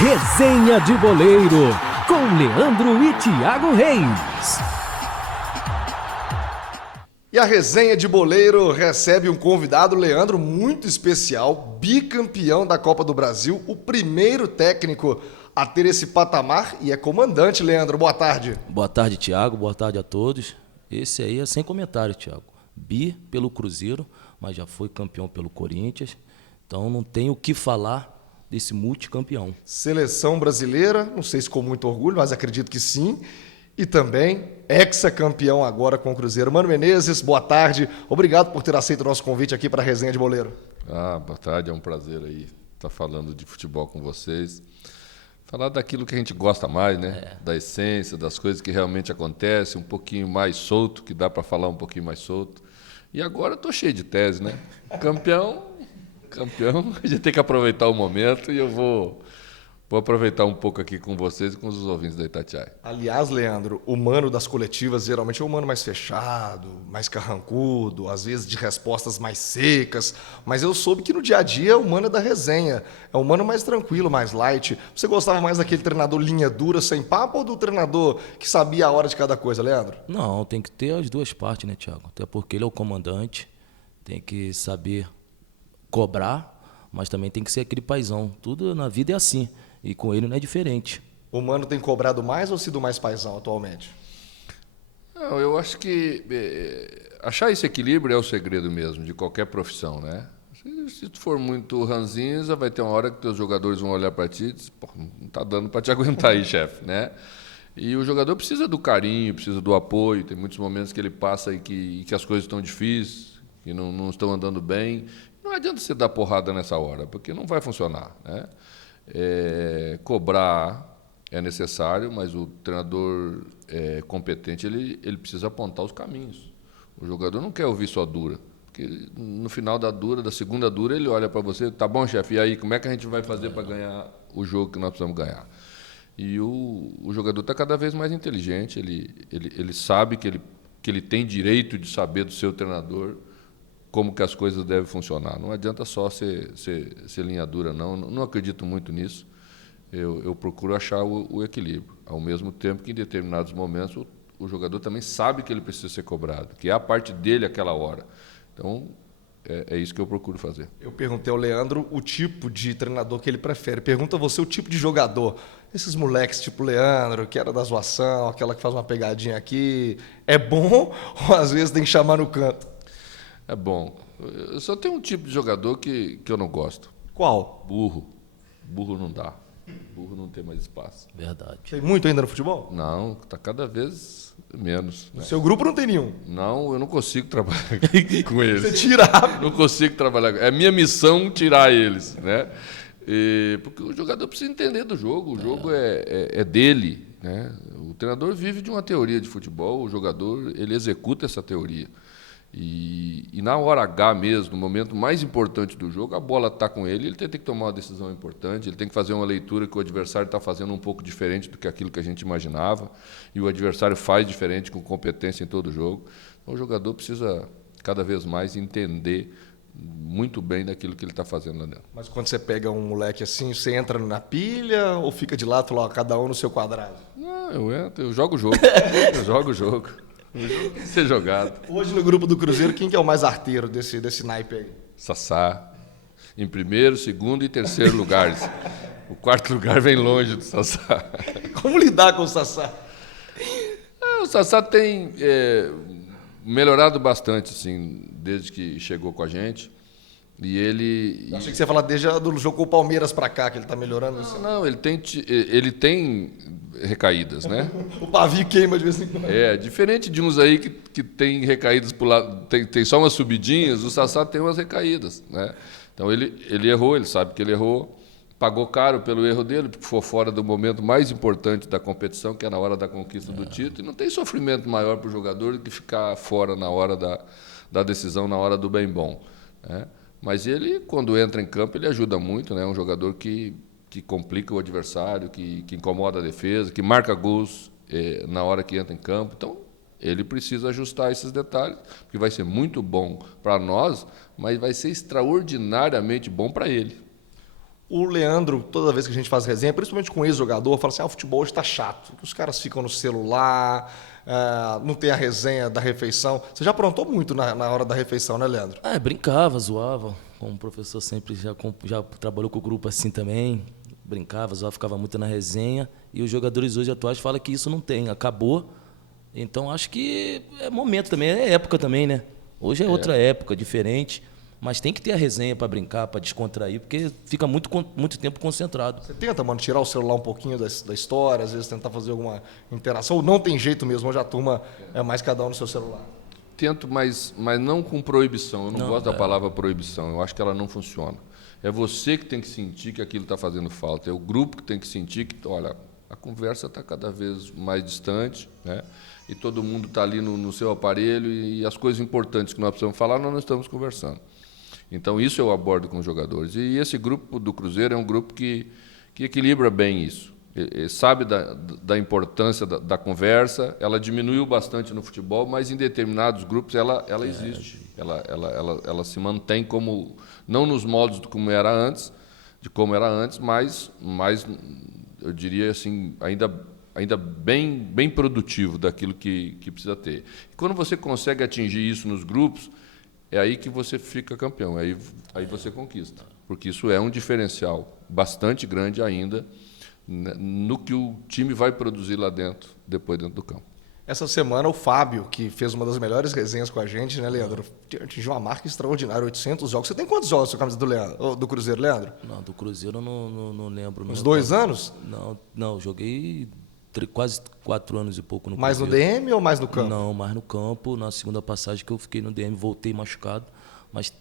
Resenha de Boleiro, com Leandro e Thiago Reis. E a Resenha de Boleiro recebe um convidado, Leandro, muito especial, bicampeão da Copa do Brasil, o primeiro técnico a ter esse patamar e é comandante, Leandro. Boa tarde. Boa tarde, Thiago. Boa tarde a todos. Esse aí é sem comentário, Thiago. Bi pelo Cruzeiro, mas já foi campeão pelo Corinthians. Então não tem o que falar desse multicampeão. Seleção brasileira, não sei se com muito orgulho, mas acredito que sim. E também ex-campeão agora com o Cruzeiro. Mano Menezes, boa tarde. Obrigado por ter aceito o nosso convite aqui para a Resenha de Boleiro. Boa tarde. É um prazer aí estar falando de futebol com vocês. Falar daquilo que a gente gosta mais, né? Da essência, das coisas que realmente acontecem, um pouquinho mais solto, que dá para falar um pouquinho mais solto. E agora eu tô cheio de tese, né? Campeão, a gente tem que aproveitar o momento e eu vou aproveitar um pouco aqui com vocês e com os ouvintes da Itatiaia. Aliás, Leandro, o mano das coletivas geralmente é o mano mais fechado, mais carrancudo, às vezes de respostas mais secas, mas eu soube que no dia a dia o mano é da resenha, é um mano mais tranquilo, mais light. Você gostava mais daquele treinador linha dura, sem papo, ou do treinador que sabia a hora de cada coisa, Leandro? Não, tem que ter as duas partes, né, Thiago? Até porque ele é o comandante, tem que saber cobrar, mas também tem que ser aquele paizão. Tudo na vida é assim. E com ele não é diferente. O Mano tem cobrado mais ou sido mais paizão atualmente? Não, eu acho que achar esse equilíbrio é o segredo mesmo de qualquer profissão, né? Se tu for muito ranzinza, vai ter uma hora que teus jogadores vão olhar para ti e dizer, não está dando para te aguentar aí, chefe, né? E o jogador precisa do carinho, precisa do apoio. Tem muitos momentos que ele passa e que as coisas estão difíceis, que não estão andando bem. Não adianta você dar porrada nessa hora, porque não vai funcionar, né? Cobrar é necessário, mas o treinador competente ele precisa apontar os caminhos. O jogador não quer ouvir só dura, porque no final da segunda dura, ele olha para você, tá bom, chefe, e aí, como é que a gente vai fazer para ganhar o jogo que nós precisamos ganhar? E o jogador está cada vez mais inteligente, ele sabe que ele tem direito de saber do seu treinador como que as coisas devem funcionar. Não adianta só ser linha dura, não. Não acredito muito nisso. Eu procuro achar o equilíbrio. Ao mesmo tempo que, em determinados momentos, o jogador também sabe que ele precisa ser cobrado, que é a parte dele aquela hora. Então, é isso que eu procuro fazer. Eu perguntei ao Leandro o tipo de treinador que ele prefere. Pergunta você o tipo de jogador. Esses moleques tipo Leandro, que era da zoação, aquela que faz uma pegadinha aqui, é bom ou às vezes tem que chamar no canto? É bom. Eu só tenho um tipo de jogador que eu não gosto. Qual? Burro. Burro não dá. Burro não tem mais espaço. Verdade. Tem muito ainda no futebol? Não, está cada vez menos. No seu grupo não tem nenhum? Não, eu não consigo trabalhar com eles. Você tira rápido. Não consigo trabalhar. É minha missão tirar eles, né? Porque o jogador precisa entender do jogo. O jogo é dele, né? O treinador vive de uma teoria de futebol. O jogador ele executa essa teoria. E na hora H mesmo, no momento mais importante do jogo, a bola está com ele tem que tomar uma decisão importante, ele tem que fazer uma leitura que o adversário está fazendo um pouco diferente do que aquilo que a gente imaginava, e o adversário faz diferente com competência em todo o jogo. Então, o jogador precisa cada vez mais entender muito bem daquilo que ele está fazendo lá dentro. Mas quando você pega um moleque assim, você entra na pilha ou fica de lado, lá, cada um no seu quadrado? Não, eu entro, eu jogo o jogo. Eu jogo o jogo. Ser jogado. Hoje no grupo do Cruzeiro, quem que é o mais arteiro desse naipe aí? Sassá. Em primeiro, segundo e terceiro lugares. O quarto lugar vem longe do Sassá. Como lidar com o Sassá? O Sassá tem melhorado bastante, assim, desde que chegou com a gente. E ele... Eu achei que você ia falar desde do jogo com o Palmeiras pra cá, que ele tá melhorando. Não, ele tem recaídas, né? O pavio queima de vez em quando. Diferente de uns aí que tem recaídas por lado, tem só umas subidinhas, o Sassá tem umas recaídas, né? Então ele errou, ele sabe que ele errou, pagou caro pelo erro dele, porque foi fora do momento mais importante da competição, que é na hora da conquista do título, e não tem sofrimento maior para o jogador do que ficar fora na hora da decisão, na hora do bem bom, né? Mas ele, quando entra em campo, ele ajuda muito, né? É um jogador que complica o adversário, que incomoda a defesa, que marca gols na hora que entra em campo. Então, ele precisa ajustar esses detalhes, porque vai ser muito bom para nós, mas vai ser extraordinariamente bom para ele. O Leandro, toda vez que a gente faz resenha, principalmente com ex-jogador, fala assim, o futebol hoje está chato, os caras ficam no celular, não tem a resenha da refeição. Você já aprontou muito na hora da refeição, né, Leandro? Brincava, zoava. Como o professor sempre já trabalhou com o grupo assim também. Brincava, zoava, ficava muito na resenha. E os jogadores hoje atuais falam que isso não tem, acabou. Então acho que é momento também, é época também, né? Hoje é outra época, diferente. Mas tem que ter a resenha para brincar, para descontrair, porque fica muito tempo concentrado. Você tenta, mano, tirar o celular um pouquinho da história, às vezes tentar fazer alguma interação, ou não tem jeito mesmo, hoje a turma é mais cada um no seu celular? Tento, mas não com proibição. Eu não gosto da palavra proibição. Eu acho que ela não funciona. É você que tem que sentir que aquilo está fazendo falta. É o grupo que tem que sentir que, olha, a conversa está cada vez mais distante, né? E todo mundo está ali no seu aparelho e as coisas importantes que nós precisamos falar, nós não estamos conversando. Então, isso eu abordo com os jogadores. E esse grupo do Cruzeiro é um grupo que equilibra bem isso. Ele sabe da importância da conversa, ela diminuiu bastante no futebol, mas em determinados grupos ela existe. Ela se mantém como, não nos moldes de como era antes, mas eu diria assim, ainda bem produtivo daquilo que precisa ter. E quando você consegue atingir isso nos grupos, é aí que você fica campeão, aí você conquista. Porque isso é um diferencial bastante grande ainda no que o time vai produzir lá dentro, depois dentro do campo. Essa semana o Fábio, que fez uma das melhores resenhas com a gente, né, Leandro? Atingiu uma marca extraordinária, 800 jogos. Você tem quantos jogos na sua camisa do Cruzeiro, Leandro? Não, do Cruzeiro eu não lembro. Uns 2 anos? Não, joguei quase 4 anos e pouco no Mais Cruzeiro. no DM ou mais no campo? Não, mais no campo. Na segunda passagem que eu fiquei no DM, voltei machucado. Mas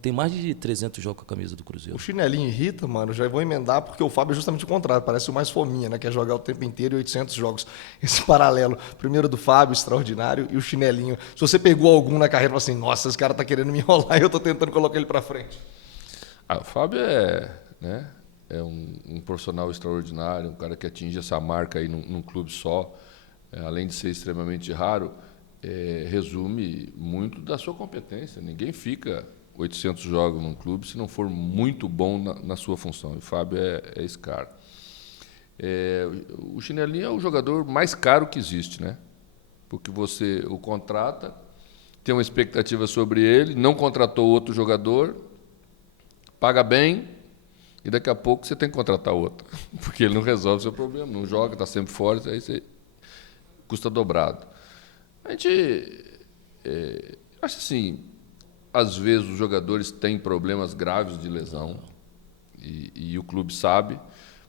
tem mais de 300 jogos com a camisa do Cruzeiro. O chinelinho irrita, mano, já vou emendar, porque o Fábio é justamente o contrário, parece o mais fominha, né? Quer jogar o tempo inteiro e 800 jogos. Esse paralelo, primeiro do Fábio, extraordinário, e o chinelinho. Se você pegou algum na carreira e falou assim, nossa, esse cara tá querendo me enrolar e eu tô tentando colocar ele pra frente. O Fábio é um profissional extraordinário, um cara que atinge essa marca aí num clube só, além de ser extremamente raro, resume muito da sua competência. Ninguém fica 800 jogos num clube se não for muito bom na sua função. E o Fábio é esse cara. O chinelinho é o jogador mais caro que existe, né? Porque você o contrata, tem uma expectativa sobre ele, não contratou outro jogador, paga bem, e daqui a pouco você tem que contratar outro, porque ele não resolve o seu problema, não joga, está sempre fora, aí você custa dobrado. A gente acha assim, às vezes os jogadores têm problemas graves de lesão e o clube sabe,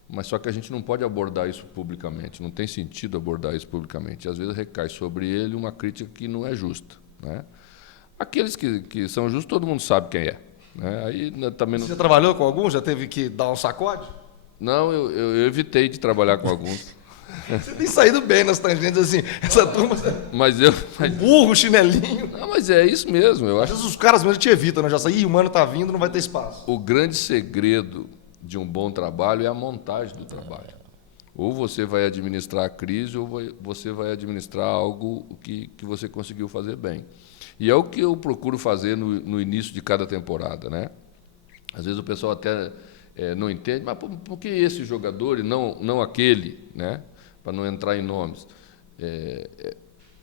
mas só que a gente não pode abordar isso publicamente, não tem sentido abordar isso publicamente. Às vezes recai sobre ele uma crítica que não é justa, né? Aqueles que são justos, todo mundo sabe quem é, né? Aí também não... Você trabalhou com algum? Já teve que dar um sacode? Não, eu evitei de trabalhar com alguns. Você tem saído bem nas tangentes, assim, essa turma... Mas burro, chinelinho... Não, mas é isso mesmo, eu Às acho. vezes os caras mesmo te evitam, né? Já saí, o mano tá vindo, não vai ter espaço. O grande segredo de um bom trabalho é a montagem do trabalho. Ou você vai administrar a crise, ou você vai administrar algo que você conseguiu fazer bem. E é o que eu procuro fazer no início de cada temporada, né? Às vezes o pessoal até não entende, mas por que esse jogador e não aquele, né? Para não entrar em nomes.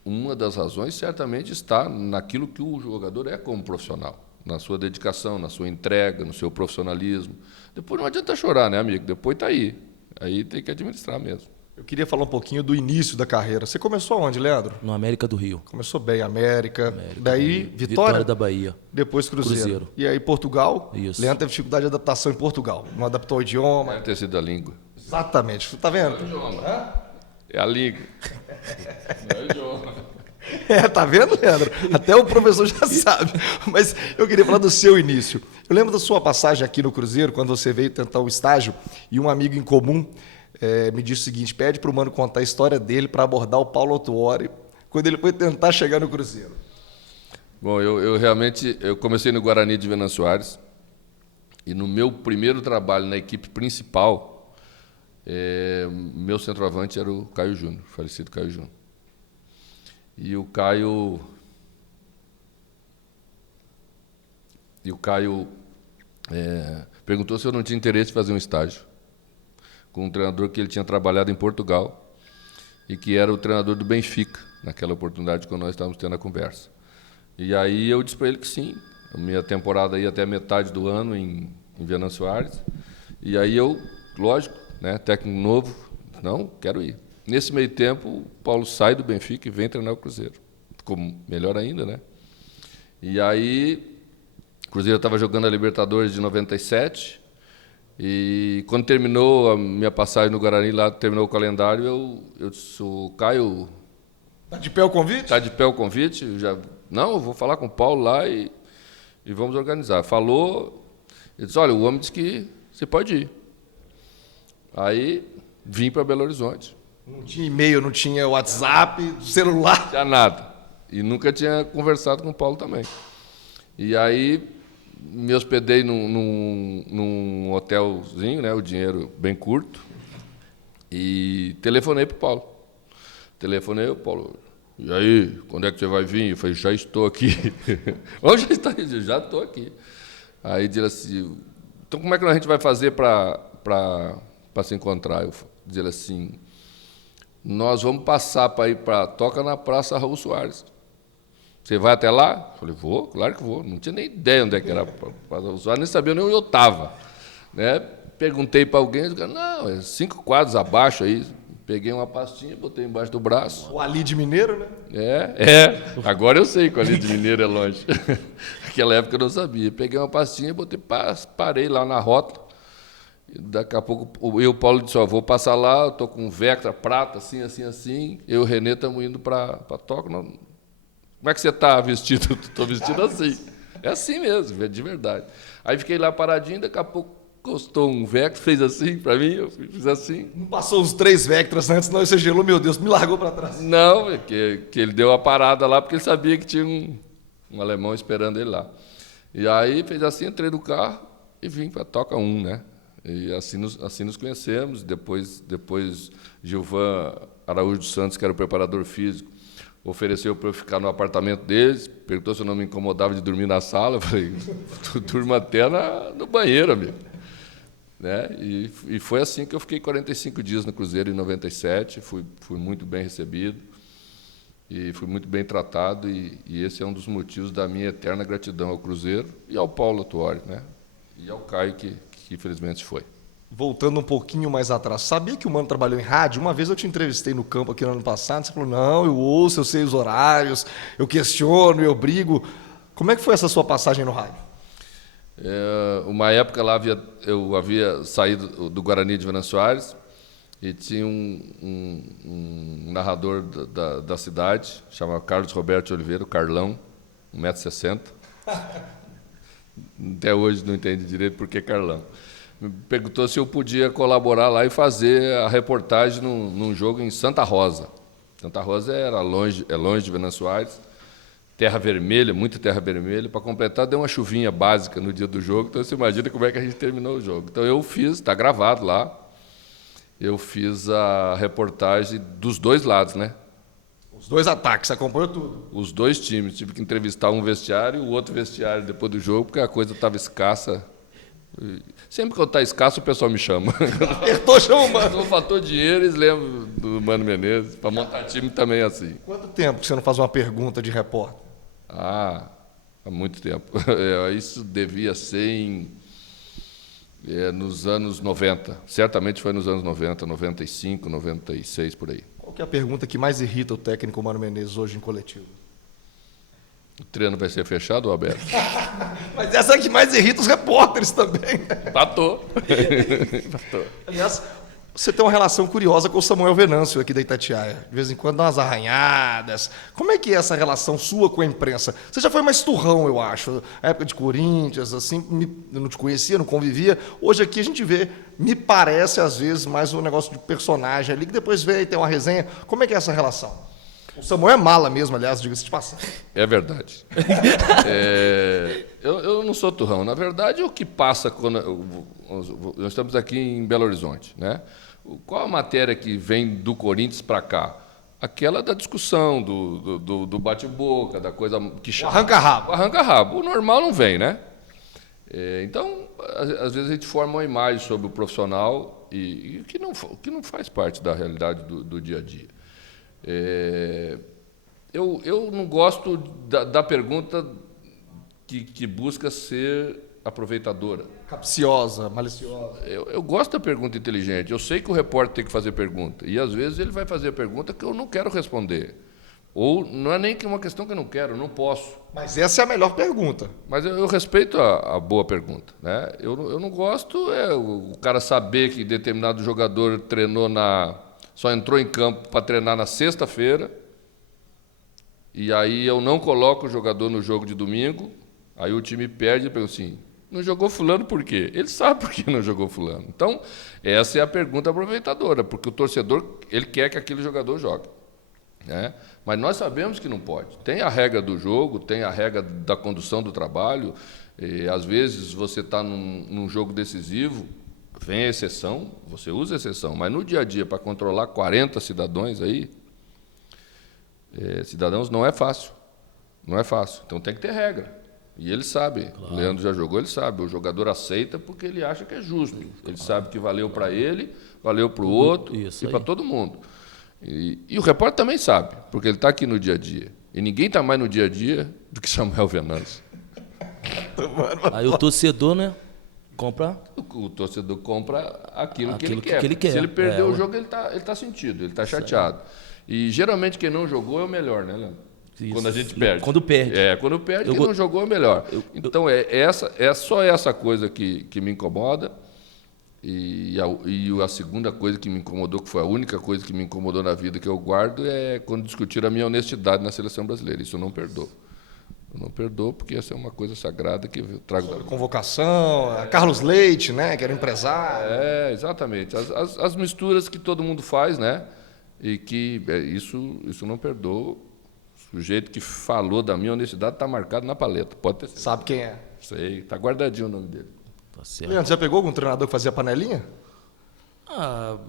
Uma das razões certamente está naquilo que o jogador é como profissional, na sua dedicação, na sua entrega, no seu profissionalismo. Depois não adianta chorar, né, amigo? Depois está aí. Aí tem que administrar mesmo. Eu queria falar um pouquinho do início da carreira. Você começou onde, Leandro? No América do Rio. Começou bem, América. Daí, Vitória da Bahia. Depois Cruzeiro. E aí, Portugal? Isso. Leandro teve dificuldade de adaptação em Portugal. Não adaptou o idioma. Deve ter sido a língua. Exatamente. Tá vendo? É a língua. Não é o idioma. Tá vendo, Leandro? Até o professor já sabe. Mas eu queria falar do seu início. Eu lembro da sua passagem aqui no Cruzeiro, quando você veio tentar o estágio, e um amigo em comum me disse o seguinte: pede para o Mano contar a história dele para abordar o Paulo Autuori quando ele foi tentar chegar no Cruzeiro. Bom, eu realmente comecei no Guarani de Venâncio Aires, e no meu primeiro trabalho na equipe principal, meu centroavante era o Caio Júnior, o falecido Caio Júnior. E o Caio perguntou se eu não tinha interesse em fazer um estágio com um treinador que ele tinha trabalhado em Portugal e que era o treinador do Benfica, naquela oportunidade que nós estávamos tendo a conversa. E aí eu disse para ele que sim, a minha temporada ia até metade do ano em Venâncio Aires, e aí eu, lógico, né, técnico novo, não, quero ir. Nesse meio tempo, o Paulo sai do Benfica e vem treinar o Cruzeiro. Ficou melhor ainda, né? E aí, o Cruzeiro estava jogando a Libertadores de 97, e quando terminou a minha passagem no Guarani, lá terminou o calendário, eu disse, o Caio... Tá de pé o convite? Está de pé o convite? Eu vou falar com o Paulo lá e vamos organizar. Falou, ele disse, olha, o homem disse que você pode ir. Aí, vim para Belo Horizonte. Não tinha e-mail, não tinha WhatsApp, celular. Não tinha nada. E nunca tinha conversado com o Paulo também. E aí, me hospedei num hotelzinho, né, o dinheiro bem curto, e telefonei para o Paulo. Telefonei, o Paulo, e aí, quando é que você vai vir? Eu falei, já estou aqui. Onde já está? Eu já estou aqui. Aí disse assim, então como é que a gente vai fazer para se encontrar? Eu disse assim, nós vamos passar para ir para Toca na Praça Raul Soares. Você vai até lá? Eu falei, vou, claro que vou. Não tinha nem ideia onde é que era a Praça Raul Soares, nem sabia nem onde eu estava. Né? Perguntei para alguém, disse, não, é 5 quadros abaixo aí. Peguei uma pastinha, botei embaixo do braço. O Ali de Mineiro, né? Agora eu sei que o Ali de Mineiro é longe. Naquela época eu não sabia. Peguei uma pastinha, botei, parei lá na rota. Daqui a pouco eu e o Paulo disse, vou passar lá, estou com Vectra, prata, assim, assim, assim. Eu e o Renê estamos indo para Toca. Como é que você está vestido? Estou vestido assim. É assim mesmo, de verdade. Aí fiquei lá paradinho, daqui a pouco encostou um Vectra, fez assim para mim, eu fiz assim. Não passou os 3 Vectras antes, senão você gelou, meu Deus, me largou para trás. Não, que ele deu a parada lá porque ele sabia que tinha um alemão esperando ele lá. E aí fez assim, entrei no carro e vim para Toca 1, né? E assim nos conhecemos. Depois Gilvan Araújo dos Santos, que era o preparador físico, ofereceu para eu ficar no apartamento deles, perguntou se eu não me incomodava de dormir na sala. Eu falei, tu durma até no banheiro, amigo. Né? E foi assim que eu fiquei 45 dias no Cruzeiro, em 97, fui muito bem recebido e fui muito bem tratado, e esse é um dos motivos da minha eterna gratidão ao Cruzeiro e ao Paulo Autuori, né? E ao Caio, que infelizmente se foi. Voltando um pouquinho mais atrás, sabia que o Mano trabalhou em rádio? Uma vez eu te entrevistei no campo aqui no ano passado, você falou, não, eu ouço, eu sei os horários, eu questiono, eu brigo. Como é que foi essa sua passagem no rádio? Uma época lá eu havia saído do Guarani de Venâncio Aires e tinha um narrador da cidade, chamava Carlos Roberto Oliveira, o Carlão, 1,60 m. Até hoje não entende direito por que Carlão. Me perguntou se eu podia colaborar lá e fazer a reportagem num jogo em Santa Rosa. Santa Rosa é longe de Venâncio Aires. Terra vermelha, muita terra vermelha. Para completar, deu uma chuvinha básica no dia do jogo, então você imagina como é que a gente terminou o jogo. Então eu fiz, está gravado lá, eu fiz a reportagem dos dois lados, né? Os 2 ataques, você acompanhou tudo. Os 2 times, tive que entrevistar um vestiário e o outro vestiário depois do jogo, porque a coisa estava escassa. Sempre que eu estou escasso, o pessoal me chama. Apertou, chama o Mano. O fator dinheiro, eles lembram do Mano Menezes, para montar time também é assim. Quanto tempo que você não faz uma pergunta de repórter? Há muito tempo. Isso devia ser nos anos 90. Certamente foi nos anos 90, 95, 96, por aí. Qual que é a pergunta que mais irrita o técnico Mano Menezes hoje em coletivo? O treino vai ser fechado ou aberto? Mas essa é a que mais irrita os repórteres também. Patou. Aliás, você tem uma relação curiosa com o Samuel Venâncio aqui da Itatiaia. De vez em quando dá umas arranhadas. Como é que é essa relação sua com a imprensa? Você já foi mais turrão, eu acho. Na época de Corinthians, assim, eu não te conhecia, não convivia. Hoje aqui a gente vê, me parece, às vezes, mais um negócio de personagem ali, que depois vem e tem uma resenha. Como é que é essa relação? O Samuel é mala mesmo, aliás, diga-se de passagem. É verdade. Eu não sou turrão. Na verdade, o que passa quando... Nós estamos aqui em Belo Horizonte, né? Qual a matéria que vem do Corinthians para cá? Aquela da discussão, do bate-boca, da coisa que chama... Arranca-rabo. Arranca-rabo. O normal não vem, né? Então, às vezes a gente forma uma imagem sobre o profissional e que não faz parte da realidade do dia a dia. Eu não gosto da pergunta que busca ser aproveitadora. Capciosa, maliciosa. Eu gosto da pergunta inteligente. Eu sei que o repórter tem que fazer pergunta. E, às vezes, ele vai fazer a pergunta que eu não quero responder. Ou não é nem que uma questão que eu não quero, eu não posso. Mas essa é a melhor pergunta. Mas eu respeito a boa pergunta, né? Eu não gosto o cara saber que determinado jogador só entrou em campo para treinar na sexta-feira, e aí eu não coloco o jogador no jogo de domingo, aí o time perde e pergunta assim, não jogou fulano por quê? Ele sabe por que não jogou fulano. Então, essa é a pergunta aproveitadora, porque o torcedor ele quer que aquele jogador jogue. Né? Mas nós sabemos que não pode. Tem a regra do jogo, tem a regra da condução do trabalho. E, às vezes você está num jogo decisivo, vem a exceção, você usa a exceção. Mas no dia a dia, para controlar 40 cidadãos aí, cidadãos não é fácil. Não é fácil. Então tem que ter regra. E ele sabe. Claro. O Leandro já jogou, ele sabe. O jogador aceita porque ele acha que é justo. Ele sabe que valeu para ele, valeu para o outro e para todo mundo. E o repórter também sabe, porque ele está aqui no dia a dia. E ninguém está mais no dia a dia do que Samuel Venâncio. Aí o torcedor, né, compra... O torcedor compra aquilo que ele quer. Se ele perder o jogo, ele tá sentido, ele está chateado. E geralmente quem não jogou é o melhor, né, Leandro? Isso. Quando a gente perde. Quando perde. Quando perde, quem não jogou é o melhor. Então, é só essa coisa que me incomoda. E a segunda coisa que me incomodou, que foi a única coisa que me incomodou na vida que eu guardo, é quando discutiram a minha honestidade na seleção brasileira. Isso eu não perdoo. Eu não perdoo porque essa é uma coisa sagrada que eu trago da vida. Convocação, Carlos Leite, né, que era empresário. Exatamente. As misturas que todo mundo faz, né? E que isso eu não perdoo. O sujeito que falou da minha honestidade está marcado na paleta. Pode ter certeza. Sabe quem é? Sei, está guardadinho o nome dele. Leandro, já pegou algum treinador que fazia panelinha?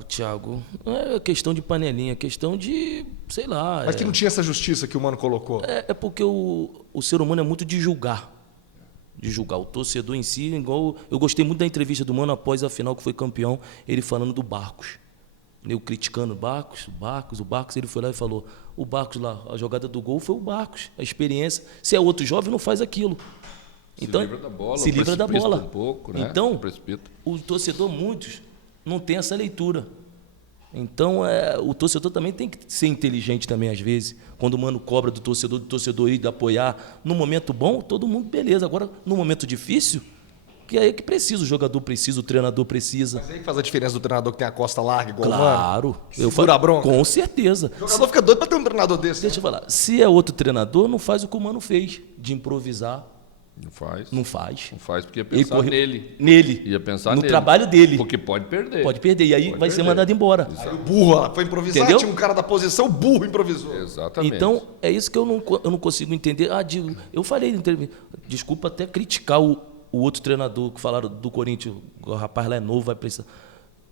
Thiago, não é questão de panelinha, é questão de, sei lá... Mas que não tinha essa justiça que o Mano colocou. É porque o ser humano é muito de julgar. De julgar o torcedor em si, igual... Eu gostei muito da entrevista do Mano após a final que foi campeão, ele falando do Barcos. Eu criticando o Barcos, ele foi lá e falou, o Barcos lá, a jogada do gol foi o Barcos, a experiência. Se é outro jovem, não faz aquilo. Então, se livra da bola. Um pouco, né? Então, o torcedor, muitos, não tem essa leitura. Então, o torcedor também tem que ser inteligente também, às vezes. Quando o Mano cobra do torcedor ir de apoiar. No momento bom, todo mundo, beleza. Agora, no momento difícil, que é que precisa, o jogador precisa, o treinador precisa. Mas aí que faz a diferença do treinador que tem a costa larga, igual claro, o Mano? Segura a bronca? Com certeza. O jogador fica doido para ter um treinador desse. Deixa eu falar, se é outro treinador, não faz o que o Mano fez, de improvisar. Não faz porque ia pensar nele. Ia pensar nele. No trabalho dele. Porque pode perder. E aí vai ser mandado embora. Aí o burro foi improvisar, entendeu? Tinha um cara da posição, o burro improvisou. Exatamente. Então, é isso que eu não consigo entender. Eu falei, desculpa até criticar o outro treinador que falaram do Corinthians, o rapaz lá é novo, vai precisar.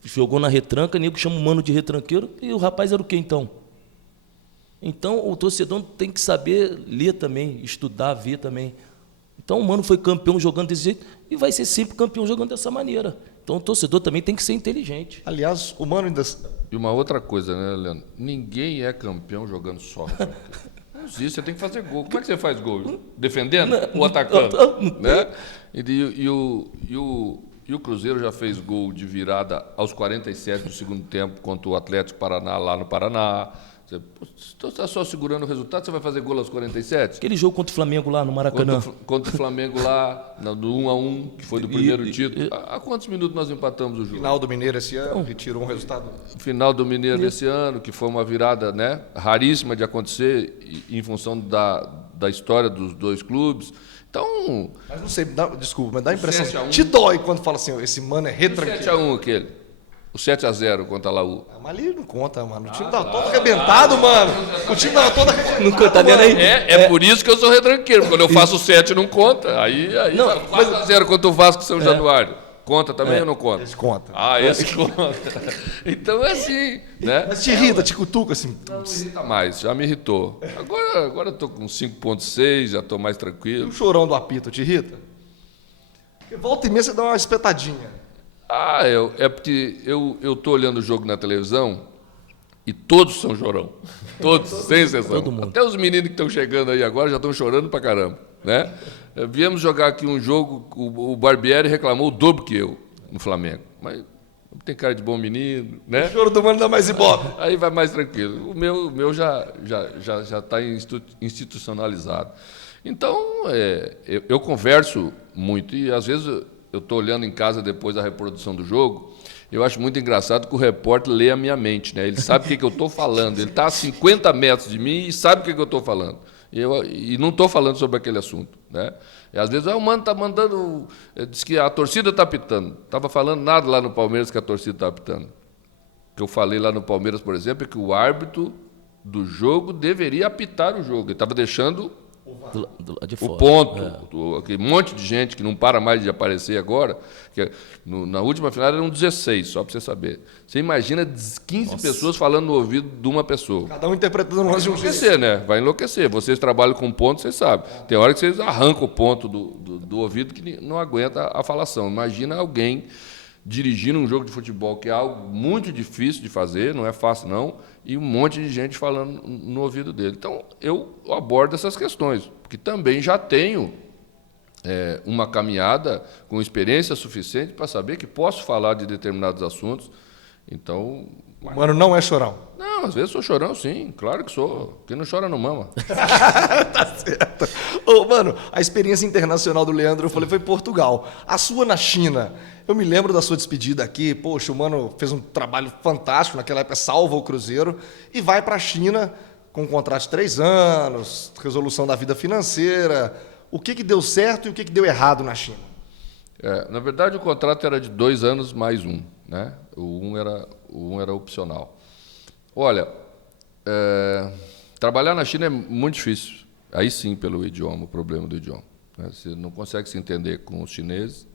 Jogou na retranca, nego chama o Mano de retranqueiro, e o rapaz era o quê então? Então, o torcedor tem que saber ler também, estudar, ver também. Então, o Mano foi campeão jogando desse jeito e vai ser sempre campeão jogando dessa maneira. Então, o torcedor também tem que ser inteligente. Aliás, o Mano ainda... E uma outra coisa, né, Leandro? Ninguém é campeão jogando só. Não existe, você tem que fazer gol. Como é que você faz gol? Defendendo ou atacando? Né? E o Cruzeiro já fez gol de virada aos 47 do segundo tempo contra o Atlético Paraná, lá no Paraná. Você está só segurando o resultado, você vai fazer gol aos 47? Aquele jogo contra o Flamengo lá no Maracanã. Contra o Flamengo lá, do 1-1, que foi do primeiro título. Há quantos minutos nós empatamos o jogo? Final do Mineiro esse ano, que tirou um resultado. Final do Mineiro esse ano, que foi uma virada, né, raríssima de acontecer em função da história dos dois clubes. Então... Mas não sei, desculpa, mas dá a impressão... Te dói quando fala assim, esse Mano é retranqueiro. 7-1 aquele. O 7-0 contra a Laú. Mas ali não conta, mano. O time tava todo arrebentado, mano. O time tava todo arrebentado. Não conta nem aí. É por isso que eu sou retranqueiro. Quando eu faço 7, não conta. Aí 4-0 contra o Vasco São Januário. Conta também ou não conta? Esse conta. Esse conta. Então é assim, né? Mas te irrita, te cutuca assim? Não me irrita mais, já me irritou. Agora eu tô com 5,6, já tô mais tranquilo. E o chorão do apito te irrita? Porque volta e meia você dá uma espetadinha. É porque eu tô olhando o jogo na televisão e todos são chorão. Todos, sem exceção. Todo mundo. Até os meninos que estão chegando aí agora já estão chorando pra caramba, né? Viemos jogar aqui um jogo, o Barbieri reclamou o dobro que eu no Flamengo. Mas tem cara de bom menino, né? O choro do mano dá mais ibope. Aí vai mais tranquilo. O meu já está institucionalizado. Então, eu converso muito e, às vezes, eu estou olhando em casa depois da reprodução do jogo, eu acho muito engraçado que o repórter lê a minha mente, né? Ele sabe o que eu estou falando. Ele está a 50 metros de mim e sabe o que eu estou falando. E não estou falando sobre aquele assunto, né? E, às vezes, o mano está mandando... Diz que a torcida está apitando. Estava falando nada lá no Palmeiras que a torcida está apitando. O que eu falei lá no Palmeiras, por exemplo, é que o árbitro do jogo deveria apitar o jogo. Ele estava deixando Do lado de o fora. ponto. Aquele monte de gente que não para mais de aparecer agora. Que na última final eram 16, só para você saber. Você imagina 15 pessoas falando no ouvido de uma pessoa. Cada um interpretando o lance de um jeito. Enlouquecer, né? Vai enlouquecer. Vocês trabalham com ponto, vocês sabem. Tem hora que vocês arrancam o ponto do ouvido que não aguenta a falação. Imagina alguém dirigindo um jogo de futebol, que é algo muito difícil de fazer, não é fácil não, e um monte de gente falando no ouvido dele. Então, eu abordo essas questões, porque também já tenho uma caminhada com experiência suficiente para saber que posso falar de determinados assuntos. Então... O mano não é chorão. Não, às vezes sou chorão, sim, claro que sou. Quem não chora não mama. Tá certo. Ô, mano, a experiência internacional do Leandro, eu falei, foi Portugal. A sua na China, eu me lembro da sua despedida aqui. Poxa, o mano fez um trabalho fantástico, naquela época salva o Cruzeiro, e vai pra China com um contrato de 3 anos, resolução da vida financeira. O que deu certo e o que deu errado na China? Na verdade, o contrato era de 2 anos mais 1, né? O 1 era opcional. Olha, trabalhar na China é muito difícil. Aí sim, pelo idioma, o problema do idioma, né? Você não consegue se entender com os chineses,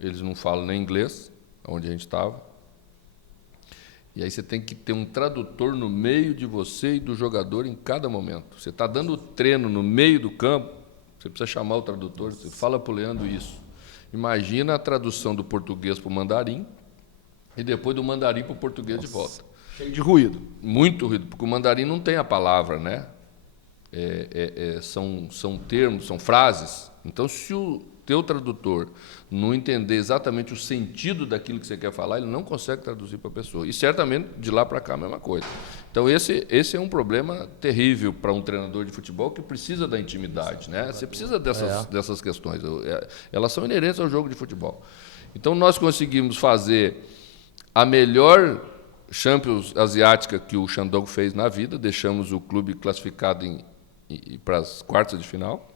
eles não falam nem inglês, onde a gente estava. E aí você tem que ter um tradutor no meio de você e do jogador em cada momento. Você está dando treino no meio do campo, você precisa chamar o tradutor, você fala para o Leandro isso. Imagina a tradução do português para o mandarim e depois do mandarim para o português de volta. Cheio de ruído. Muito ruído, porque o mandarim não tem a palavra, né? São termos, são frases. Então, se o teu tradutor não entender exatamente o sentido daquilo que você quer falar, ele não consegue traduzir para a pessoa. E certamente de lá para cá a mesma coisa. Então esse é um problema terrível para um treinador de futebol que precisa da intimidade, né? Você precisa dessas questões. Elas são inerentes ao jogo de futebol. Então nós conseguimos fazer a melhor Champions asiática que o Shandong fez na vida. Deixamos o clube classificado para as quartas de final.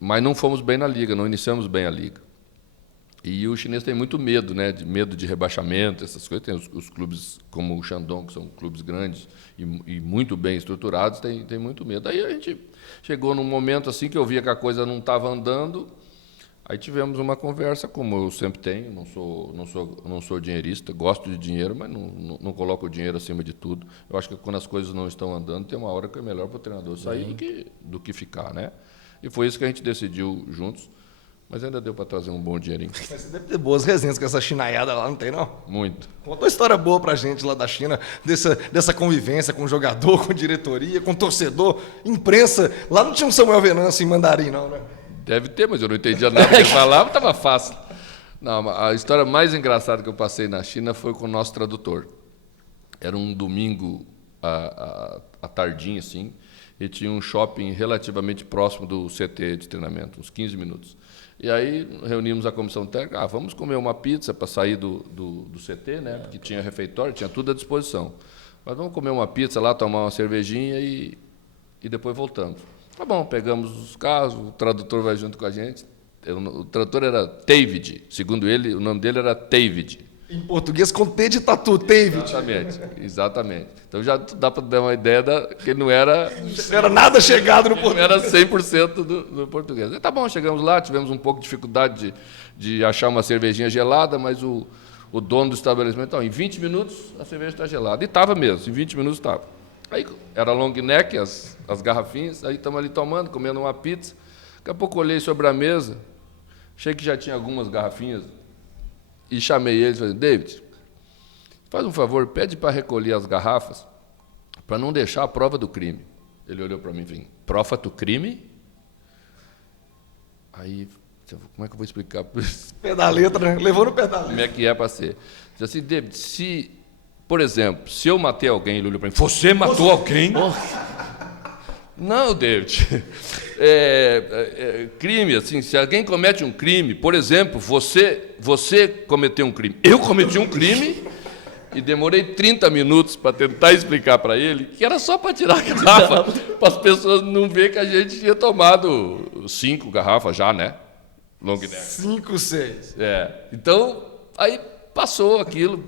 Mas não fomos bem na Liga, não iniciamos bem a Liga. E o chinês tem muito medo, né? Medo de rebaixamento, essas coisas. Tem os clubes como o Shandong, que são clubes grandes e muito bem estruturados, tem muito medo. Aí a gente chegou num momento assim que eu via que a coisa não estava andando. Aí tivemos uma conversa, como eu sempre tenho. Não sou dinheirista, gosto de dinheiro, mas não coloco o dinheiro acima de tudo. Eu acho que quando as coisas não estão andando, tem uma hora que é melhor para o treinador sair do que ficar, né? E foi isso que a gente decidiu juntos. Mas ainda deu para trazer um bom dinheirinho. Mas você deve ter boas resenhas com essa chinaiada lá, não tem, não? Muito. Conta uma história boa pra gente lá da China, dessa convivência com o jogador, com diretoria, com torcedor, imprensa. Lá não tinha um Samuel Venâncio em mandarim, não, né? Deve ter, mas eu não entendia nada que ele falava, estava fácil. Não, a história mais engraçada que eu passei na China foi com o nosso tradutor. Era um domingo à tardinha, assim, e tinha um shopping relativamente próximo do CT de treinamento, uns 15 minutos. E aí reunimos a comissão técnica, vamos comer uma pizza para sair do CT, né? Porque tinha refeitório, tinha tudo à disposição. Mas vamos comer uma pizza lá, tomar uma cervejinha e depois voltamos. Tá bom, pegamos os carros, o tradutor vai junto com a gente. O tradutor era David, segundo ele, o nome dele era David. Em português, com T de tatu, David. Exatamente. Então já dá para dar uma ideia que ele não era... Não era nada chegado no português. Não era 100% do português. E tá bom, chegamos lá, tivemos um pouco de dificuldade de achar uma cervejinha gelada, mas o dono do estabelecimento, em 20 minutos a cerveja está gelada. E estava mesmo, em 20 minutos estava. Aí era long neck, as garrafinhas, aí estamos ali tomando, comendo uma pizza. Daqui a pouco olhei sobre a mesa, achei que já tinha algumas garrafinhas, e chamei ele e falei, David, faz um favor, pede para recolher as garrafas, para não deixar a prova do crime. Ele olhou para mim e falou, prova do crime? Aí, como é que eu vou explicar? Pé da letra, né? Levou no pé da letra. Como é que é para ser? Diz assim, David, se, por exemplo, se eu matei alguém, ele olhou para mim, você matou alguém? Não, David. Crime, assim, se alguém comete um crime, por exemplo, você cometeu um crime, eu cometi um crime e demorei 30 minutos para tentar explicar para ele que era só para tirar a garrafa, para as pessoas não verem que a gente tinha tomado 5 garrafas já, né? Long neck. 5, 6. Então, aí passou aquilo.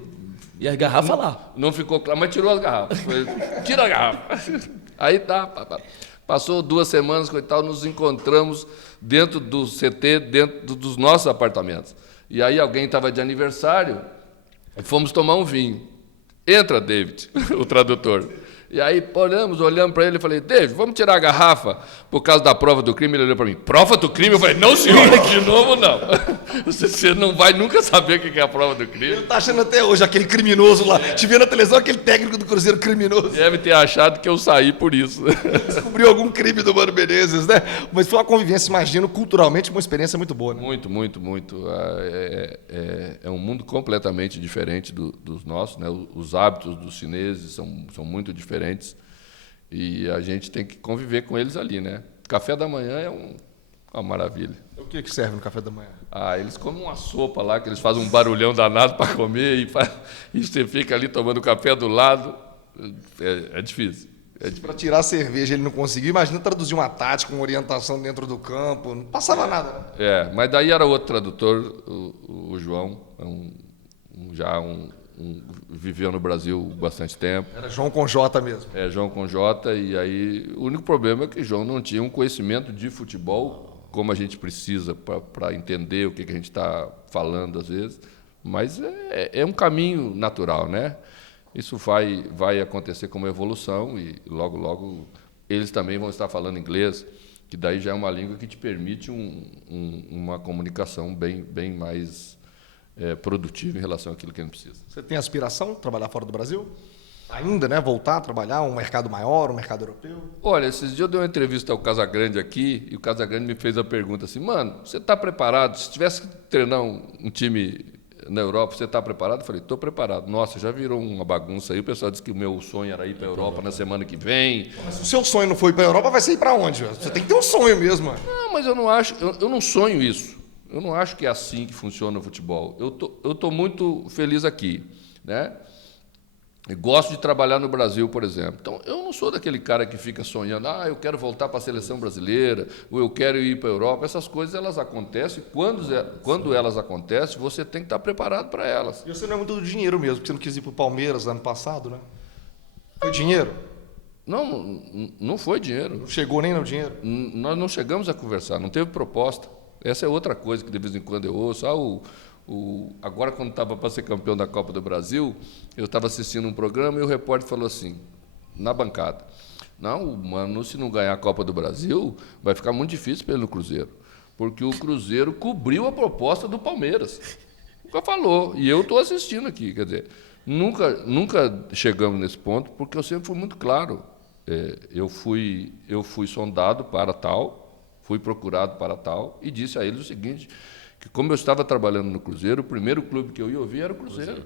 E as garrafas lá. Não ficou claro, mas tirou as garrafas. Tira a garrafa. Aí tá. Passou 2 semanas, coitado, nos encontramos dentro do CT, dentro dos nossos apartamentos. E aí alguém estava de aniversário e fomos tomar um vinho. Entra, David, o tradutor. E aí olhamos para ele e falei, David, vamos tirar a garrafa por causa da prova do crime? Ele olhou para mim, prova do crime? Eu falei, não, senhor, de novo não. Você não vai nunca saber o que é a prova do crime. Ele tá achando até hoje aquele criminoso lá. Te vendo na televisão, aquele técnico do Cruzeiro criminoso. Deve ter achado que eu saí por isso. Descobriu algum crime do Mano Menezes, né? Mas foi uma convivência, imagino, culturalmente, uma experiência muito boa, né? Muito, muito, muito. É um mundo completamente diferente dos nossos, né? Os hábitos dos chineses são muito diferentes e a gente tem que conviver com eles ali, né? Café da manhã é uma maravilha. O que serve no café da manhã? Eles comem uma sopa lá, que eles fazem um barulhão danado para comer e você fica ali tomando café do lado. É difícil. Para tirar a cerveja ele não conseguiu, imagina traduzir uma tática, uma orientação dentro do campo, não passava nada, né? Mas daí era outro tradutor, o João, viveu no Brasil bastante tempo. Era João com J mesmo. João com J, e aí o único problema é que João não tinha um conhecimento de futebol como a gente precisa para entender o que a gente está falando às vezes, mas é um caminho natural, né? Isso vai acontecer como evolução e logo, logo eles também vão estar falando inglês, que daí já é uma língua que te permite uma comunicação bem mais produtiva em relação àquilo que a gente precisa. Você tem aspiração de trabalhar fora do Brasil? Ainda, né? Voltar a trabalhar um mercado maior, um mercado europeu? Olha, esses dias eu dei uma entrevista ao Casagrande aqui e o Casagrande me fez a pergunta assim, mano, você está preparado? Se tivesse que treinar um time na Europa, você está preparado? Eu falei, estou preparado. Nossa, já virou uma bagunça aí. O pessoal disse que o meu sonho era ir para a Europa na semana que vem. Mas se o seu sonho não foi para a Europa, vai ser ir para onde? Você tem que ter um sonho mesmo. Mano. Não, mas eu não acho, eu não sonho isso. Eu não acho que é assim que funciona o futebol. Eu tô muito feliz aqui, né? Eu gosto de trabalhar no Brasil, por exemplo. Então, eu não sou daquele cara que fica sonhando, eu quero voltar para a seleção brasileira, ou eu quero ir para a Europa. Essas coisas, elas acontecem. Quando elas acontecem, você tem que estar preparado para elas. E você não é muito do dinheiro mesmo, porque você não quis ir para o Palmeiras ano passado, né? Foi dinheiro? Não foi dinheiro. Não chegou nem no dinheiro? Nós não chegamos a conversar, não teve proposta. Essa é outra coisa que de vez em quando eu ouço. Agora, quando estava para ser campeão da Copa do Brasil, eu estava assistindo um programa e o repórter falou assim, na bancada, não, mano, se não ganhar a Copa do Brasil, vai ficar muito difícil para ele no Cruzeiro, porque o Cruzeiro cobriu a proposta do Palmeiras. Nunca falou, e eu estou assistindo aqui, quer dizer, nunca chegamos nesse ponto, porque eu sempre fui muito claro. Eu fui sondado para tal, fui procurado para tal e disse a eles o seguinte, que como eu estava trabalhando no Cruzeiro, o primeiro clube que eu ia ouvir era o Cruzeiro.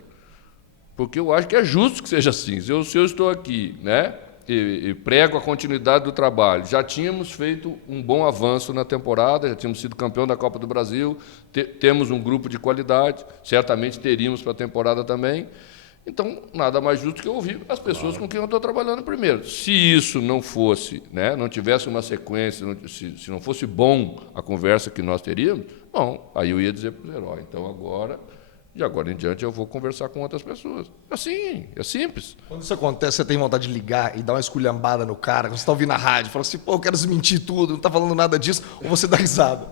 Porque eu acho que é justo que seja assim. Se eu estou aqui, né, e prego a continuidade do trabalho, já tínhamos feito um bom avanço na temporada, já tínhamos sido campeão da Copa do Brasil, temos um grupo de qualidade, certamente teríamos para a temporada também. Então, nada mais justo que eu ouvir as pessoas com quem eu estou trabalhando primeiro. Se isso não fosse, né, não tivesse uma sequência, se não fosse bom a conversa que nós teríamos, bom, aí eu ia dizer para o herói, então de agora em diante eu vou conversar com outras pessoas. Assim, é simples. Quando isso acontece, você tem vontade de ligar e dar uma esculhambada no cara, você está ouvindo a rádio, fala assim, pô, eu quero desmentir tudo, não está falando nada disso, ou você dá risada?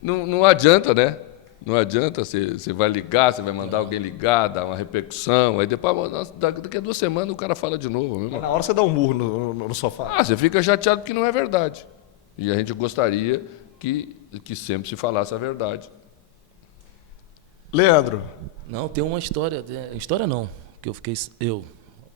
Não adianta, né? Não adianta, você vai ligar, você vai mandar alguém ligar, dar uma repercussão, aí depois, daqui a 2 semanas o cara fala de novo. Mesmo. Na hora você dá um murro no sofá. Você fica chateado porque não é verdade. E a gente gostaria que sempre se falasse a verdade. Leandro, Não, tem uma história. História não, que eu fiquei.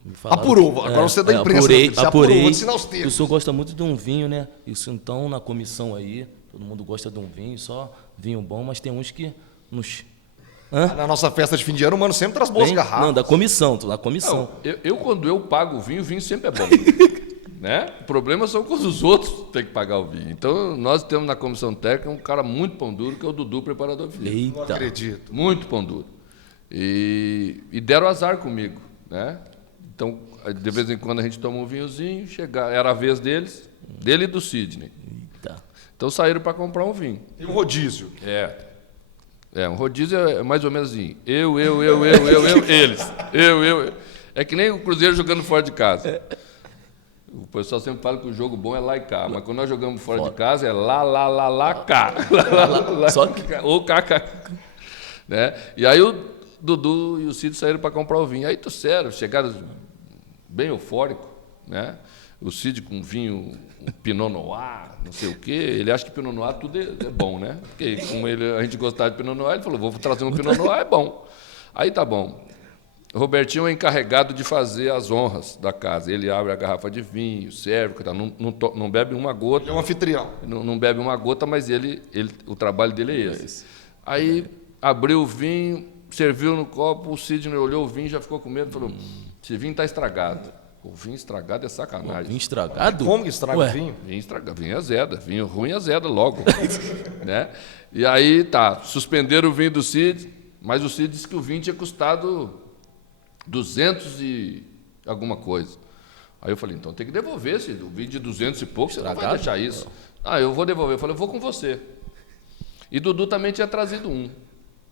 Me falaram apurou. Agora você é da imprensa. Apurei, você apurou, apurei. vou te ensinar os O termos. senhor gosta muito de um vinho, né? Isso então, na comissão aí, todo mundo gosta de um vinho, só vinho bom, mas tem uns que nos. Na nossa festa de fim de ano, o mano sempre traz boas Vem- garrafas. Não, da comissão, tô na comissão. Quando eu pago o vinho sempre é bom. Né? O problema são quando os outros têm que pagar o vinho. Então, nós temos na comissão técnica um cara muito pão duro, que é o Dudu, preparador físico. Não Eita. acredito. Muito pão duro. E deram azar comigo, né? Então, de vez em quando a gente toma um vinhozinho, era a vez dele e do Sidney. Eita. Então saíram para comprar um vinho. Tem um rodízio. Um rodízio é mais ou menos assim. Eles. Eu. É que nem o Cruzeiro jogando fora de casa. O pessoal sempre fala que o jogo bom é lá e cá, mas quando nós jogamos fora de casa é lá, cá. Só que- Ou cá. Né? E aí o Dudu e o Cid saíram para comprar o vinho. Aí, sério, chegaram bem eufóricos, né? O Cid com vinho, um Pinot Noir, não sei o quê. Ele acha que Pinot Noir tudo é bom, né? Porque como a gente gostava de Pinot Noir, ele falou, vou trazer um Pinot Noir, é bom. Aí tá bom. O Robertinho é encarregado de fazer as honras da casa. Ele abre a garrafa de vinho, serve, não bebe uma gota. Ele é um anfitrião. Não bebe uma gota, mas o trabalho dele é esse. Aí abriu o vinho, serviu no copo, o Sidney olhou o vinho e já ficou com medo, falou, esse vinho está estragado. O vinho estragado é sacanagem. Vinho estragado? Como que estraga Ué, o vinho? Vinho estragado, vinho azeda, vinho ruim azeda logo. Né? E aí, suspenderam o vinho do Cid, mas o Cid disse que o vinho tinha custado 200 e alguma coisa. Aí eu falei, então tem que devolver o vinho de 200 e pouco, você não vai deixar isso. Eu vou devolver. Eu falei, eu vou com você. E Dudu também tinha trazido um,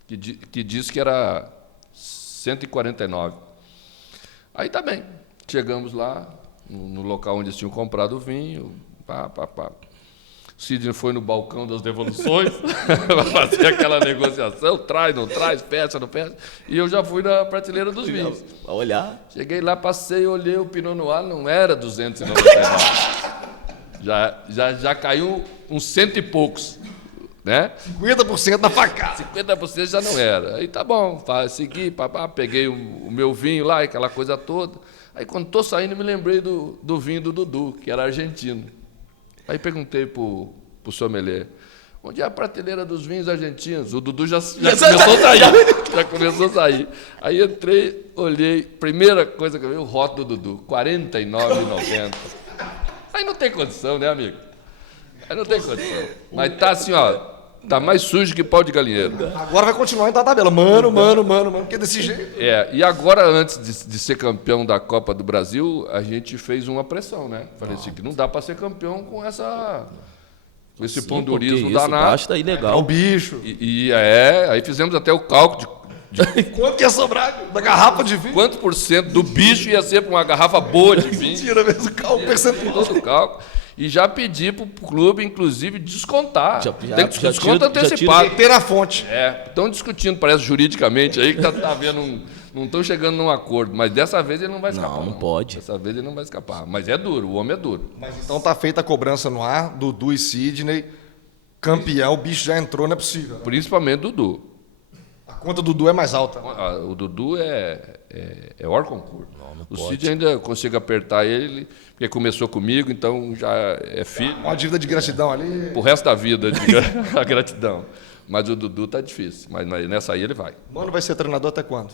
que disse que era 149. Aí tá bem. Chegamos lá, no local onde eles tinham comprado o vinho, O Sidney foi no balcão das devoluções para fazer aquela negociação, traz, não traz, fecha, não fecha. E eu já fui na prateleira dos vinhos. Pra olhar. Cheguei lá, passei, olhei, o Pinot Noir não era 299. Já caiu uns cento e poucos, né? 50% da facada. 50% já não era. Aí tá bom, segui, peguei o meu vinho lá, aquela coisa toda. Aí quando estou saindo, me lembrei do vinho do Dudu, que era argentino. Aí perguntei pro sommelier, onde é a prateleira dos vinhos argentinos? O Dudu já começou a sair. Já começou a sair. Aí entrei, olhei, primeira coisa que eu vi, o rótulo do Dudu, R$ 49,90. Aí não tem condição, né, amigo? Aí não tem condição. Mas tá assim, ó, tá mais sujo que pau de galinheiro. Agora vai continuar então a tabela. Mano, porque desse jeito. E agora, antes de ser campeão da Copa do Brasil, a gente fez uma pressão, né? Falei assim, que não dá para ser campeão com esse pondurismo danado. Basta aí É o legal. bicho. Aí fizemos até o cálculo de Quanto que ia sobrar da garrafa de vinho? quanto por cento do bicho ia ser para uma garrafa boa de vinho. Tira mesmo o percentual. Todo o cálculo. E já pedi para o clube, inclusive, descontar. Tem que já desconto tira- antecipado. Ter a fonte. Estão discutindo, parece juridicamente aí, que tá havendo não estão chegando num acordo. Mas dessa vez ele não vai escapar. Não pode. Dessa vez ele não vai escapar. Mas é duro, o homem é duro. Mas então tá feita a cobrança no ar, Dudu e Sidney, campeão, o bicho já entrou, não é possível. Principalmente Dudu. A conta do Dudu é mais alta. O Dudu é hors concurso. O pode. Cid ainda consigo apertar ele, porque começou comigo, então já é filho. Uma dívida de gratidão ali. O resto da vida, a gratidão. Mas o Dudu tá difícil. Mas nessa aí ele vai. Mano, vai ser treinador até quando?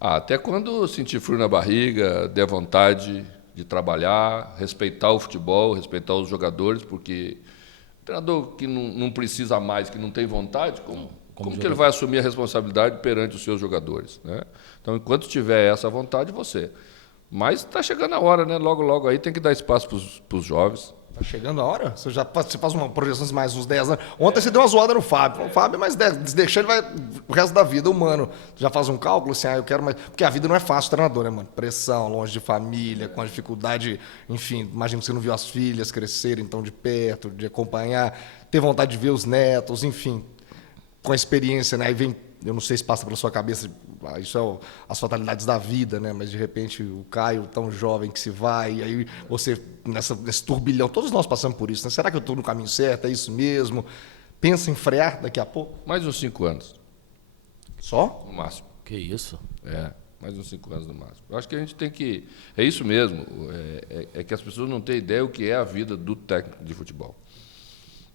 Até quando sentir frio na barriga, der vontade de trabalhar, respeitar o futebol, respeitar os jogadores, porque treinador que não precisa mais, que não tem vontade, como que ele vai assumir a responsabilidade perante os seus jogadores, né? Então, enquanto tiver essa vontade, você. Mas está chegando a hora, né? Logo, logo aí tem que dar espaço para os jovens. Tá chegando a hora? Você faz uma projeção de mais uns 10 anos. Ontem você deu uma zoada no Fábio. O Fábio é mais 10. Deixar ele vai o resto da vida, humano. Já faz um cálculo assim, eu quero mais. Porque a vida não é fácil, treinador, né, mano? Pressão, longe de família, com a dificuldade. Enfim, imagino que você não viu as filhas crescerem tão de perto, de acompanhar, ter vontade de ver os netos, enfim. Com a experiência, né? Aí vem eu não sei se passa pela sua cabeça, isso é as fatalidades da vida, né? Mas de repente o Caio, tão jovem que se vai, e aí você, nesse turbilhão, todos nós passamos por isso, né? Será que eu estou no caminho certo? É isso mesmo? Pensa em frear daqui a pouco? Mais uns 5 anos, Só? no máximo. Que isso? Mais uns 5 anos no máximo. Eu acho que a gente tem que... É isso mesmo, é que as pessoas não têm ideia o que é a vida do técnico de futebol.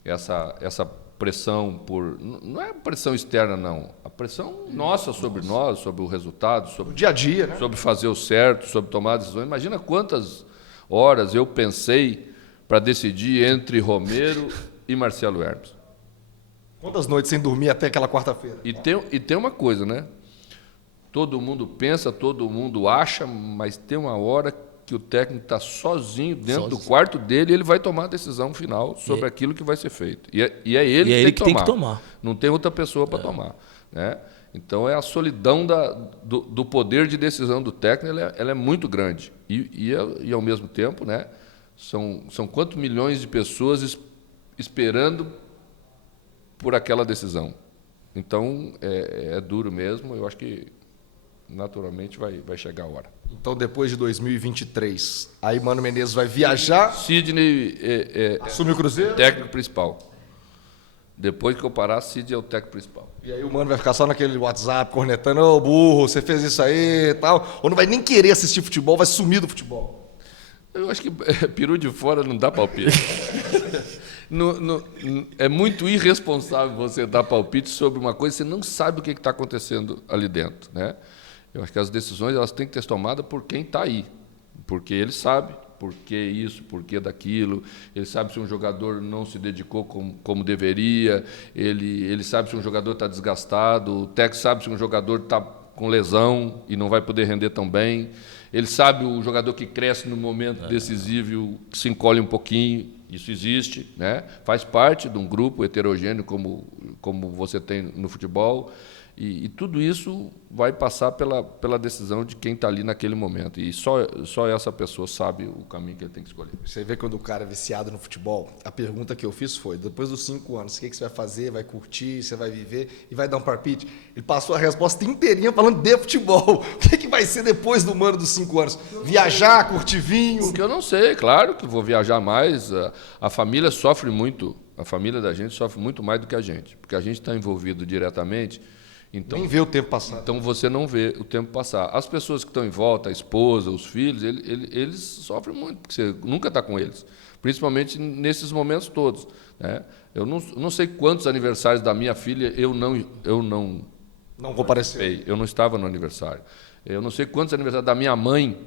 Essa pressão por... Não é pressão externa, não. A pressão nossa sobre nós, sobre o resultado, sobre O dia a dia, né? sobre fazer o certo, sobre tomar decisões. Imagina quantas horas eu pensei para decidir entre Romero e Marcelo Hermes. Quantas noites sem dormir até aquela quarta-feira? E tem uma coisa, né? Todo mundo pensa, todo mundo acha, mas tem uma hora que o técnico está sozinho dentro do quarto dele e ele vai tomar a decisão final sobre aquilo que vai ser feito. E é ele, que tem que tomar. Não tem outra pessoa para tomar. Né? Então, é a solidão do poder de decisão do técnico, ela é muito grande. E ao mesmo tempo, né, são quantos milhões de pessoas esperando por aquela decisão. Então, é duro mesmo. Eu acho que, naturalmente, vai chegar a hora. Então, depois de 2023, aí Mano Menezes vai viajar, Sidney assume o Cruzeiro, técnico principal. Depois que eu parar, Sidney é o técnico principal. e aí o Mano vai ficar só naquele WhatsApp, cornetando, ô burro, você fez isso aí e tal, ou não vai nem querer assistir futebol, vai sumir do futebol. Eu acho que peru de fora não dá palpite. É muito irresponsável você dar palpite sobre uma coisa que você não sabe o que está acontecendo ali dentro. Né? Eu acho que as decisões elas têm que ser tomadas por quem está aí, porque ele sabe por que isso, por que daquilo, ele sabe se um jogador não se dedicou como deveria, ele sabe se um jogador está desgastado, o técnico sabe se um jogador está com lesão e não vai poder render tão bem, ele sabe o jogador que cresce no momento decisivo, que se encolhe um pouquinho, isso existe, né? Faz parte de um grupo heterogêneo como você tem no futebol. E tudo isso vai passar pela decisão de quem está ali naquele momento. E só essa pessoa sabe o caminho que ele tem que escolher. Você vê quando o cara é viciado no futebol, a pergunta que eu fiz foi, depois dos 5 anos, o que você vai fazer? Vai curtir? Você vai viver? E vai dar um palpite? Ele passou a resposta inteirinha falando de futebol. O que vai ser depois do Mano dos 5 anos? Viajar, curtir vinho? Porque eu não sei, claro que vou viajar mais. A família sofre muito, a família da gente sofre muito mais do que a gente. Porque a gente está envolvido diretamente. Então, Nem vê o tempo passar. Então você não vê o tempo passar. As pessoas que estão em volta, a esposa, os filhos, eles sofrem muito, porque você nunca está com eles, principalmente nesses momentos todos. Né? Eu não sei quantos aniversários da minha filha eu não compareceu. eu não estava no aniversário. Eu não sei quantos aniversários da minha mãe,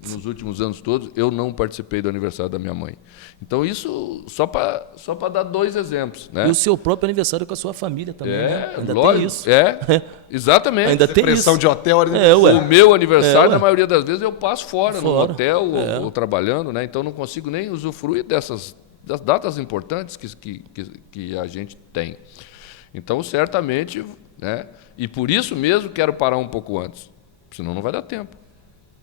nos últimos anos todos, eu não participei do aniversário da minha mãe. Então, isso só para dar 2 exemplos. Né? E o seu próprio aniversário com a sua família também, né? Ainda lógico, tem isso. Exatamente. Ainda tem Pressão isso. de hotel. O meu aniversário, na maioria das vezes, eu passo fora. No hotel ou trabalhando, né? Então não consigo nem usufruir das datas importantes que a gente tem. Então, certamente, né? E por isso mesmo quero parar um pouco antes, senão não vai dar tempo.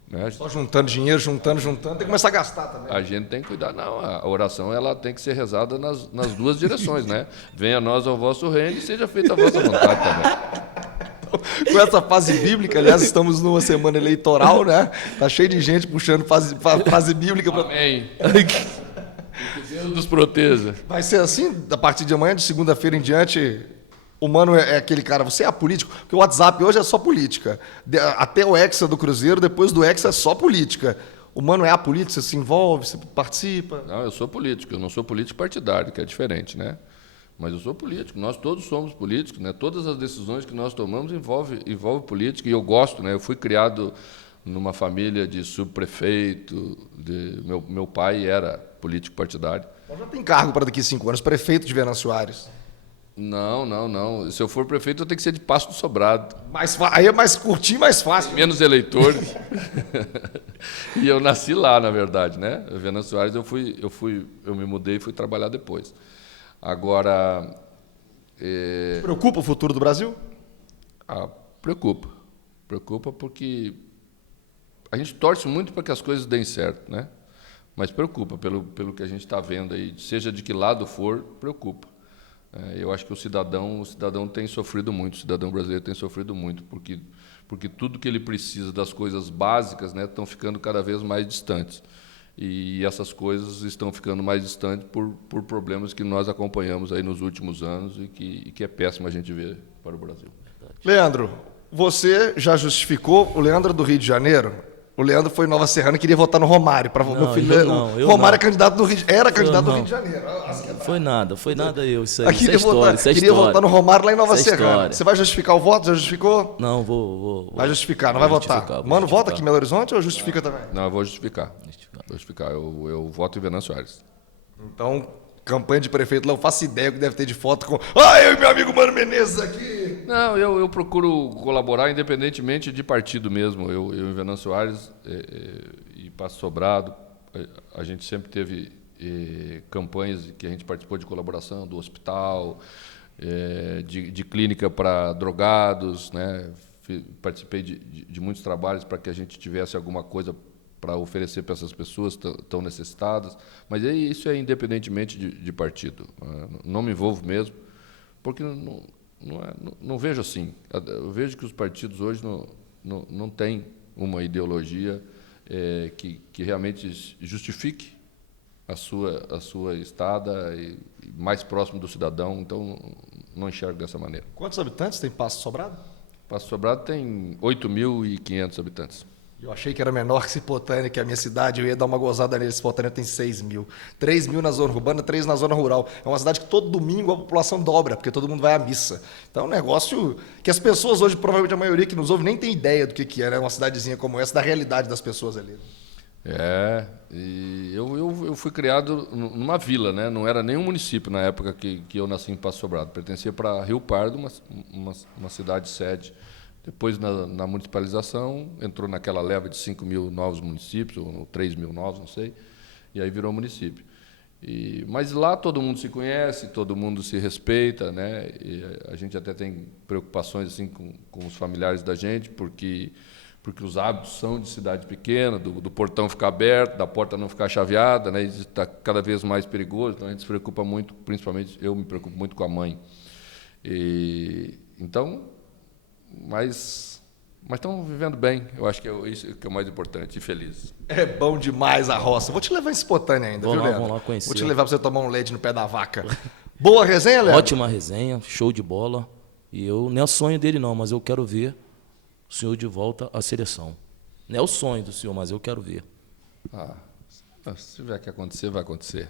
Né? Só juntando dinheiro, juntando, tem que começar a gastar também. A gente tem que cuidar. Não, a oração ela tem que ser rezada nas 2 direções. Né? Venha a nós o vosso reino e seja feita a vossa vontade também. Com essa fase bíblica, aliás, estamos numa semana eleitoral, né? Tá cheio de gente puxando fase bíblica. Amém. Que Deus nos proteja. Vai ser assim, a partir de amanhã, de segunda-feira em diante, o Mano é aquele cara, você é apolítico? Porque o WhatsApp hoje é só política. Até o Hexa do Cruzeiro, depois do Hexa é só política. O Mano é apolítico, você se envolve, você participa? Não, eu sou político, eu não sou político partidário, que é diferente, né? Mas eu sou político, nós todos somos políticos, né? Todas as decisões que nós tomamos envolvem política, e eu gosto, né? Eu fui criado numa família de subprefeito, meu pai era político partidário. Então já tem cargo para daqui a 5 anos, prefeito de Venâncio Aires. Não. Se eu for prefeito, eu tenho que ser de Passo do Sobrado. Aí é mais curtinho, mais fácil. Menos eleitores. E eu nasci lá, na verdade, né? Venâncio Aires, eu me mudei e fui trabalhar depois. Agora... Preocupa o futuro do Brasil? Preocupa. Preocupa porque a gente torce muito para que as coisas deem certo, né? Mas preocupa pelo que a gente está vendo aí, seja de que lado for, preocupa. Eu acho que o cidadão tem sofrido muito, o cidadão brasileiro tem sofrido muito, porque tudo que ele precisa das coisas básicas, né, estão ficando cada vez mais distantes. E essas coisas estão ficando mais distantes por problemas que nós acompanhamos aí nos últimos anos e que é péssimo a gente ver para o Brasil. Leandro, você já justificou, o Leandro é do Rio de Janeiro? O Leandro foi em Nova Serrana e queria votar no Romário. Meu filho, eu Romário não. é candidato do Rio, era candidato do não. Rio de Janeiro. Foi nada eu, isso aí. Ah, Isso é queria história, isso é queria história. votar no Romário lá em Nova Isso é Serrana. história. Você vai justificar o voto? Já justificou? Não, vou. Vai justificar, não vou vai votar. justificar, vou Mano, justificar. vota aqui em Belo Horizonte ou justifica também? Não, eu vou justificar. Vou justificar. Eu voto em Venâncio Aires. Então, campanha de prefeito lá, eu faço ideia que deve ter de foto com. Ah, eu e meu amigo Mano Menezes aqui! Não, eu procuro colaborar independentemente de partido mesmo. Eu em Venâncio Aires e Passo Sobrado, a gente sempre teve campanhas que a gente participou de colaboração do hospital, de clínica para drogados, né? Participei de muitos trabalhos para que a gente tivesse alguma coisa para oferecer para essas pessoas tão necessitadas, mas isso é independentemente de partido. Não me envolvo mesmo, porque não vejo assim. Eu vejo que os partidos hoje não têm uma ideologia que realmente justifique a sua estada e mais próximo do cidadão, então não enxergo dessa maneira. Quantos habitantes tem Passo Sobrado? Passo Sobrado tem 8.500 habitantes. Eu achei que era menor que Cipotânea, que é a minha cidade. Eu ia dar uma gozada nele. Cipotânea tem 6.000. 3.000 na zona urbana, 3 na zona rural. É uma cidade que todo domingo a população dobra, porque todo mundo vai à missa. Então é um negócio que as pessoas hoje, provavelmente a maioria que nos ouve, nem tem ideia do que é, né? Uma cidadezinha como essa, da realidade das pessoas ali. E eu fui criado numa vila, né? Não era nem um município na época que eu nasci em Passo Sobrado. Pertencia para Rio Pardo, uma cidade sede. Depois, na municipalização, entrou naquela leva de 5.000 novos municípios, ou 3.000 novos, não sei, e aí virou município. Mas lá todo mundo se conhece, todo mundo se respeita, né? E a gente até tem preocupações assim, com os familiares da gente, porque os hábitos são de cidade pequena, do portão ficar aberto, da porta não ficar chaveada, né? Isso está cada vez mais perigoso, então a gente se preocupa muito, principalmente eu me preocupo muito com a mãe. Então, mas estão vivendo bem, eu acho que isso que é o mais importante, e feliz. É bom demais a roça. Vou te levar em Cipotânea ainda, viu, Leandro? Vamos lá conhecer. Vou te levar para você tomar um leite no pé da vaca. Boa resenha, Leandro? Ótima resenha, show de bola. E eu não é sonho dele não, mas eu quero ver o senhor de volta à seleção. Não é o sonho do senhor, mas eu quero ver. Se tiver que acontecer, vai acontecer.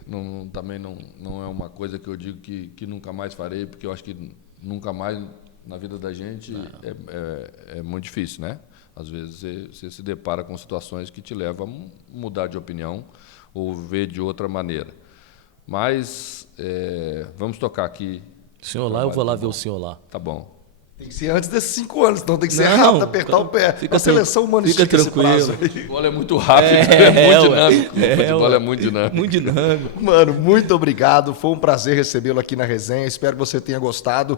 Também não é uma coisa que eu digo que nunca mais farei, porque eu acho que nunca mais na vida da gente é muito difícil, né? Às vezes você se depara com situações que te levam a mudar de opinião ou ver de outra maneira. Mas vamos tocar aqui. O senhor lá, eu vou lá ver o senhor lá. Tá bom. Tem que ser antes desses 5 anos, então tem que ser Não, rápido, apertar o pé. fica A seleção humana fica estica esse prazo tranquilo. aí. O futebol é muito rápido, muito dinâmico. O futebol é muito dinâmico. Muito dinâmico. Mano, muito obrigado. Foi um prazer recebê-lo aqui na resenha. Espero que você tenha gostado.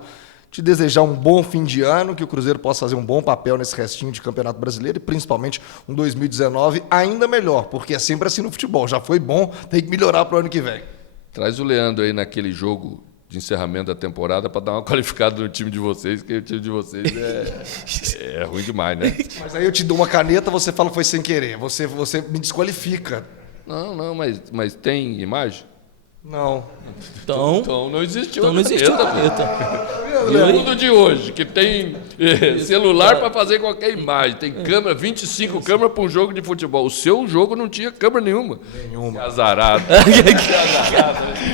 Te desejar um bom fim de ano, que o Cruzeiro possa fazer um bom papel nesse restinho de Campeonato Brasileiro e principalmente um 2019 ainda melhor, porque é sempre assim no futebol. Já foi bom, tem que melhorar para o ano que vem. Traz o Leandro aí naquele jogo de encerramento da temporada para dar uma qualificada no time de vocês, que o time de vocês é ruim demais, né? Mas aí eu te dou uma caneta, você fala que foi sem querer. Você me desqualifica. Não, mas tem imagem? Não. Então não existe não existe caneta. caneta. No mundo de hoje, que tem celular para fazer qualquer imagem, tem câmera, 25 câmeras para um jogo de futebol. O seu jogo não tinha câmera nenhuma. Que azarado.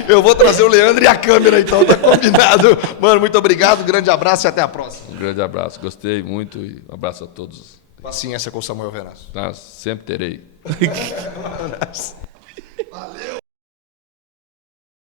Eu vou trazer o Leandro e a câmera, então, tá combinado. Mano, muito obrigado, grande abraço e até a próxima. Um grande abraço, gostei muito e um abraço a todos. Paciência com o Samuel Venâncio. Sempre terei. Um abraço.